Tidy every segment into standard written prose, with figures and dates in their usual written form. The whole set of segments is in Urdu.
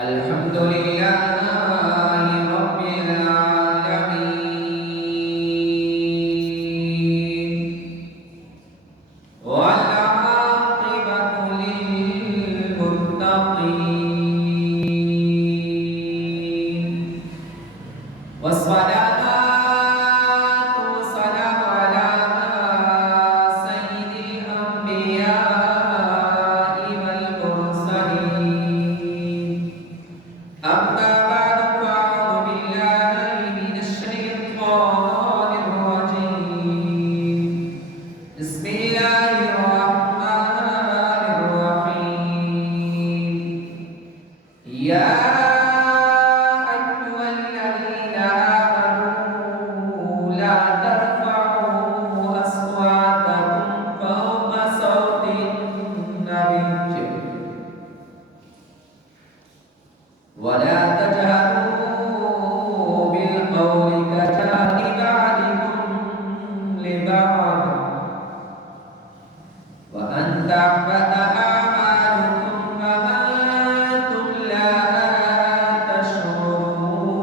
الحمد لله رب العالمين والعاقبة للمتقين والصلاة والسلام على سيد الأنبياء والمرسلين أما بعد فأعوذ بالله من الشيطان الرجيم بسم الله الرحمن الرحيم يا أيها الذين آمنوا لا ترفعوا أصواتكم فوق صوت النبي ولا تجهروا بالقول كجهر بعضكم لبعض وأن تحبط أعمالكم وأنتم لا تشعرون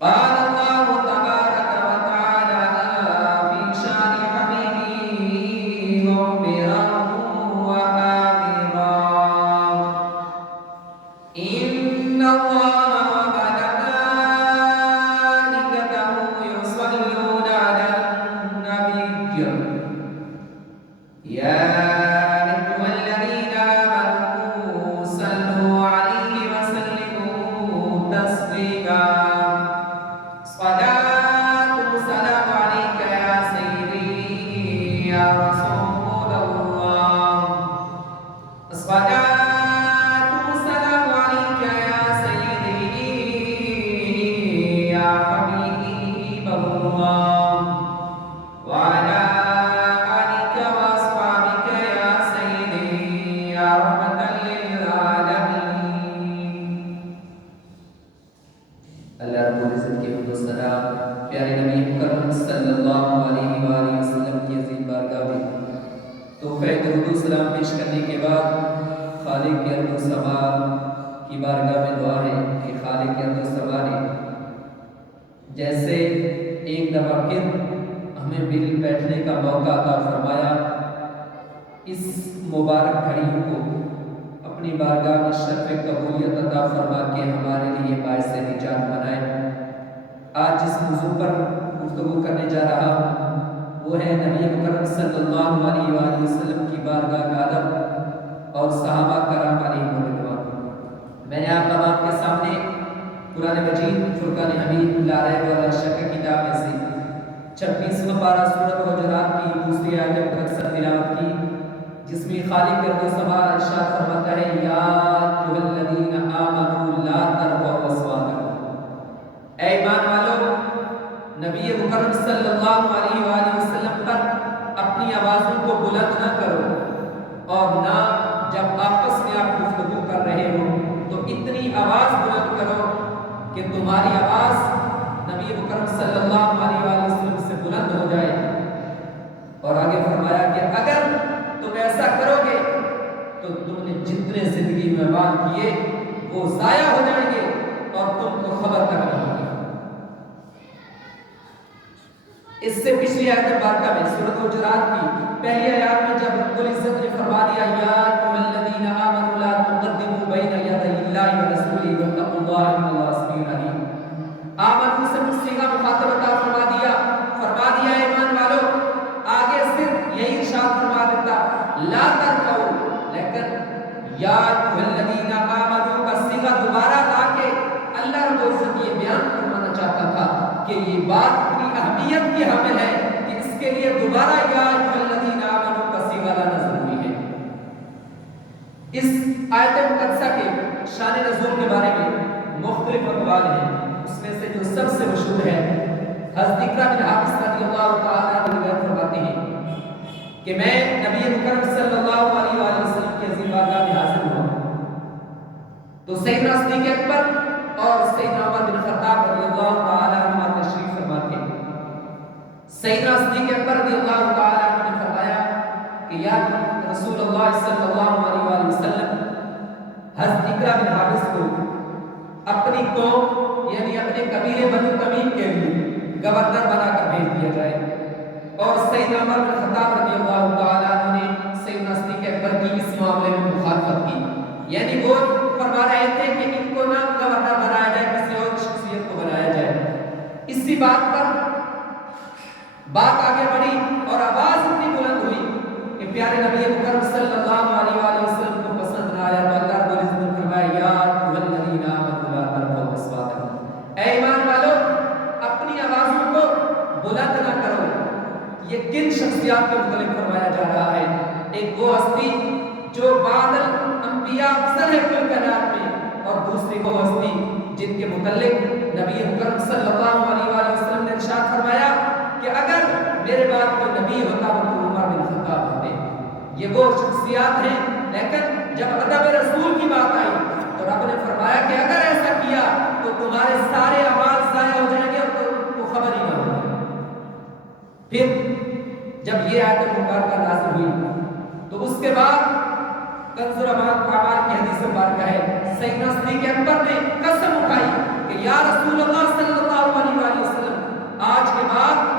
قال الله تبارك وتعالى في شأن حبيبه مخبرا وآمرا إن الله وملائكته يصلون على النبي يا أيها الذين آمنوا صلوا عليه وسلموا تسليما صلاة وسلام عليك يا سيدي يا رسول الله الصلاة والسلام عليك يا سيدي يا حبيب الله وعلى آلك وأصحابك يا سيدي يا رحمة للعالمين اللہ رب العزت کے حمد و ثنا پیارے نبی مکرم صلی اللہ علیہ وآلہ وسلم کی عظیم بارگاہ میں تحفہ درود و سلام پیش کرنے کے بعد خالق ارض و سما کی بارگاہ میں دعا ہے کہ خالق ارض و سما نے جیسے ایک دفعہ پھر ہمیں مل بیٹھنے کا موقع عطا فرمایا، اس مبارک گھڑی کو اپنی بارگاہ میں شرف قبولیت عطا فرما کے ہمارے لیے باعث نجات بنائے۔ آج جس موضوع پر گفتگو کرنے جا رہا ہوں وہ ہے نبی مکرم صلی اللہ علیہ وآلہ وسلم کی بارگاہ کا ادب اور صحابہ کرام علیہم رضوان۔ میں نے آپ تمام کے سامنے قرآن مجید فرقان حمید لا ریب ولا شک کتاب میں سے 26واں پارہ سورۃ حجرات کی دوسری آیت مقدسہ تلاوت کی، جس میں خالق ارض و سما ارشاد فرماتا ہے یا ایھا الذین آمنوا لا ترفعوا اصواتکم، اے ایمان والو نبی مکرم صلی اللہ علیہ وآلہ وسلم پر اپنی آوازوں کو بلند نہ کرو، اور نہ جب آپس میں آپ گفتگو کر رہے ہو تو اتنی آواز بلند کرو کہ تمہاری آواز نبی مکرم صلی اللہ علیہ وآلہ وسلم سے بلند ہو جائے۔ اور آگے فرمایا کہ اگر تم ایسا کرو گے تو تم نے جتنے زندگی میں اعمال کیے وہ ضائع ہو جائیں گے اور تم کو خبر تک نہ ہوگی۔ اس سے پچھلی آیت مبارکہ میں سورۃ حجرات کی پہلی آیات میں جب رب العزت نے فرما دیا یا ایھا الذین آمنوا لا تقدموا بین یدی اللہ ورسولہ واتقوا اللہ ان اللہ سمیع علیم، آمنوا سے صیغہ مخاطب عطا فرما دیا ایمان والو، آگے صرف یہی ارشاد فرما دیتا لا ترفعوا، لیکن یا ایھا الذین آمنوا کا صیغہ دوبارہ لا کے اللہ رب العزت یہ بیان فرمانا چاہتا تھا کہ یہ بات اتنی اہمیت کی حامل ہے کہ اس کے لیے دوبارہ یا ایھا الذین آمنوا کا صیغہ لانا ضروری ہے۔ اس آیت مقدسہ کے شان نزول کے بارے میں مختلف اقوال ہیں، اس میں سے جو سب سے مشہور ہے حضرت اقرا بن حابس رضی اللہ تعالیٰ عنہ روایت فرماتے ہیں کہ میں نبی مکرم صلی اللہ علیہ وآلہ وسلم کی عظیم بارگاہ میں حاضر ہوا تو سیدنا صدیق اکبر اور سیدنا عمر بن خطاب رضی اللہ تعالی عنہ تشریف فرما تھے۔ سیدنا صدیق اکبر رضی اللہ تعالیٰ عنہ نے فرمایا کہ یا رسول اللہ صلی اللہ علیہ وآلہ وسلم، حضرت اقرا بن حابس کو اپنی قوم یعنی اپنے قبیلے بنو تمیم کے لیے گورنر بنا کر بھیج دیا جائے۔ اور سیدنا عمر بن خطاب رضی اللہ تعالیٰ عنہ نے سیدنا صدیق اکبر کی اس معاملے میں مخالفت کی، یعنی وہ فرما رہے تھے کہ ان کو نہ گورنر بنایا جائے، کسی اور شخصیت کو بنایا جائے۔ اسی بات پر بات آگے بڑھی اور آواز اتنی بلند ہوئی کہ پیارے نبی مکرم صلی اللہ علیہ وآلہ وسلم کو پسند نہ آیا، تو اللہ رب العزت نے فرمایا یا ایھا الذین آمنوا لا ترفعوا اصواتکم، اے ایمان والو اپنی آوازوں کو بلند نہ کرو۔ یہ کن شخصیات کے متعلق فرمایا جا رہا ہے؟ ایک وہ ہستی جو بعد الانبیاء افضل ہے کل کائنات میں، اور دوسری وہ ہستی جن کے متعلق نبی مکرم صلی اللہ علیہ وآلہ وسلم نے ارشاد فرمایا کہ اگر میرے بعد کوئی نبی ہوتا تو عمر بن خطاب ہوتے۔ یہ وہ شخصیات ہیں، لیکن جب ادب رسول کی بات آئی تو رب نے فرمایا کہ اگر ایسا کیا تو تمہارے سارے اعمال ضائع ہو جائیں گے اور تم کو خبر ہی نہ ہوگی۔ پھر جب یہ آیت مبارکہ نازل ہوئی تو اس کے بعد کنز الاعمال کی حدیث مبارکہ ہے، سیدنا صدیق اکبر نے قسم اٹھائی کہ یا رسول اللہ صلی اللہ علیہ وآلہ وسلم، آج کے بعد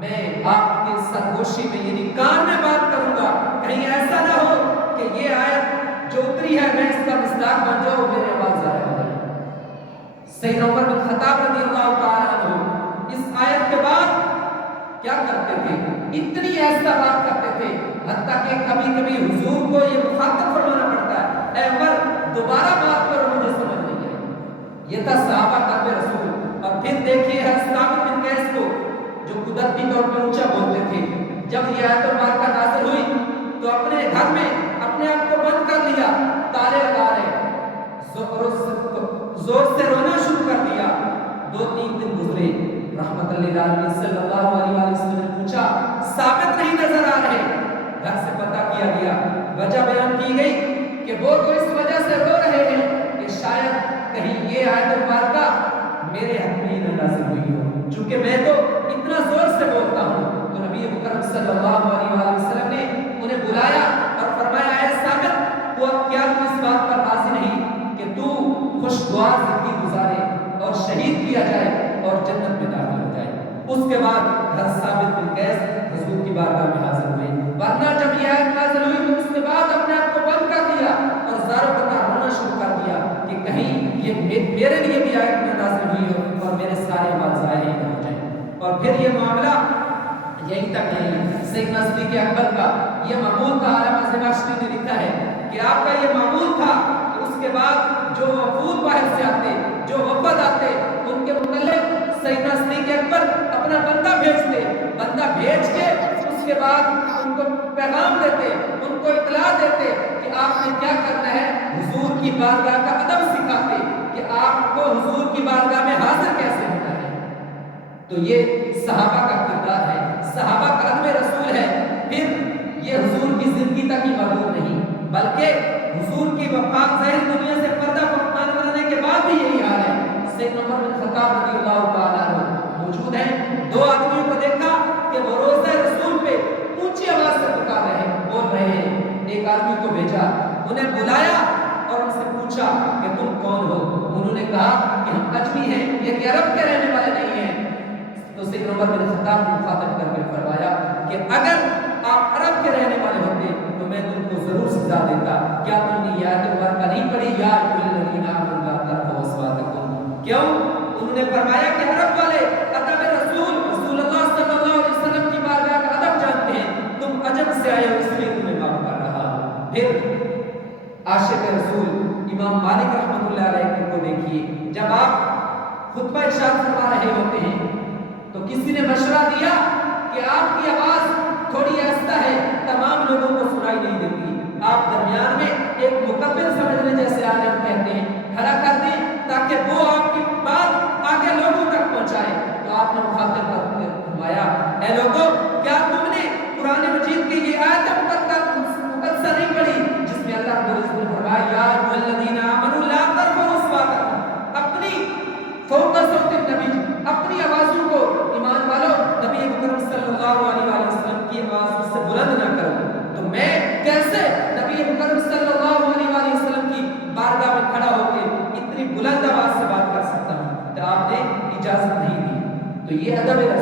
میں آپ کے سرگوشی میں یعنی کان میں بات کروں گا، کہیں ایسا نہ ہو کہ یہ آیت جو اتری ہے میں اس کا مصداق بن جاؤں، میرے آواز ضائع ہو جائے۔ سیدنا عمر بن خطاب رضی اللہ تعالیٰ عنہ اس آیت کے بعد کیا کرتے تھے؟ اتنی ایسا بات کرتے تھے حتیٰ کہ کبھی کبھی حضور کو یہ مخاطب فرمانا پڑتا ہے، اے عمر دوبارہ بات کرو، مجھے سمجھ نہیں آئی۔ یہ تھا صحابہ قلب رسول۔ اور پھر دیکھیے حضرت ثابت بن قیس کو جو قدرتی طور پر اونچا بولتے تھے، جب یہ آیت مبارکہ نازل ہوئی تو اپنے گھر میں اپنے آپ کو بند کر لیا، تالے لگا رہے، زور سے رونا شروع کر دیا۔ 2-3 دن گزرے، رحمت للعالمین صلی اللہ علیہ وآلہ وسلم نے پوچھا ثابت نہیں نظر آ رہے، گھر سے پتہ کیا گیا، وجہ بیان کی گئی کہ وہ تو اس وجہ سے رو رہے ہیں کہ شاید کہیں یہ آیت مبارکہ میرے حق میں نہ نازل ہوئی ہو، چونکہ میں تو اتنا زور سے بولتا ہوں۔ تو نبی مکرم صلی اللہ علیہ وآلہ وسلم نے انہیں بلایا اور فرمایا اے ثابت، کیا تو اس بات پر راضی نہیں کہ تو خوشگوار زندگی گزارے اور شہید کیا جائے اور جنت میں داخل ہو جائے؟ اس کے بعد حضرت ثابت بن قیس حضور کی بارگاہ میں حاضر ہوئے، ورنہ جب یہ آیت نازل ہوئی تو اس کے بعد اپنے آپ کو بند کر دیا اور زاروں قطار رونا شروع کر دیا کہ کہیں یہ میرے لیے بھی آیت میں نازل ہوئی ہو اور میرے سارے اعمال ضائع نہ ہو جائیں۔ اور پھر یہ معاملہ یہیں تک نہیں، سیدنا صدیق اکبر کا یہ معمول تھا، علامہ زمخشری نے لکھا ہے کہ آپ کا یہ معمول تھا کہ اس کے بعد جو وفود باہر سے آتے، جو وفد آتے، ان کے متعلق سیدنا صدیق اکبر اپنا بندہ بھیجتے، بندہ بھیج کے اس کے بعد ان کو پیغام دیتے، ان کو اطلاع دیتے کہ آپ نے کیا کرنا ہے، حضور کی بارگاہ کا ادب سکھاتے کہ آپ کو حضور کی بارگاہ میں حاضر کیسے ہونا ہے۔ تو یہ صحابہ کا کردار ہے، صحابہ کا ادب رسول ہے۔ پھر یہ حضور کی زندگی تک ہی محدود نہیں، بلکہ حضور کی وفات ظاہر دنیا سے پردہ پھیلانے کے بعد بھی یہی حال ہے۔ سیدنا عمر بن خطاب رضی اللہ تعالیٰ عنہ موجود ہیں، 2 آدمیوں کو دیکھا کہ وہ روضہ رسول پہ اونچی آواز سے پکار رہے ہیں، بول رہے ہیں۔ ایک آدمی کو بھیجا، انہیں بلایا اور ان سے پوچھا کہ تم کون ہو؟ انہوں نے کہا کہ ہم اجمی ہیں، یعنی عرب کے رہنے والے نہیں ہیں۔ تو سیدنا عمر بن خطاب نے مخاطب کر کے فرمایا کہ اگر آپ عرب کے رہنے والے ہوتے تو میں تم کو ضرور سزا دیتا، کیا تم نے یہ آیت مبارکہ نہیں پڑھی یا ایھا الذین آمنوا لا ترفعوا اصواتکم؟ کیوں؟ انہوں نے فرمایا کہ عرب والے ادب رسول اللہ صلی اللہ علیہ وسلم کی بارگاہ کا ادب جانتے ہیں، تم عجم سے آئے ہو اس لیے تمہیں معاف کر رہا۔ پھر عاشق رسول امام مالک رحمۃ اللہ علیہ کو دیکھیے، جب آپ خطبہ ارشاد فرما رہے ہوتے ہیں تو کسی نے مشورہ دیا کہ آپ کی آواز تھوڑی آہستہ ہے، تمام لوگوں کو سنائی نہیں دیتی، آپ درمیان میں ایک مکبر سمجھنے جیسے عالم کہتے ہیں کھڑا کر دیں تاکہ وہ آپ کی بات آگے لوگوں تک پہنچائے۔ تو آپ نے مخاطب کر کے فرمایا اے لوگوں، کیا تم نے قرآن مجید کی یہ آیت مقدسہ نہیں پڑھی جس میں اللہ رب العزت نے فرمایا یا ایھا الذین آمنوا لا ترفعوا اصواتکم، اپنی فوق صوت النبی، اپنی آوازوں کو ایمان والو نبی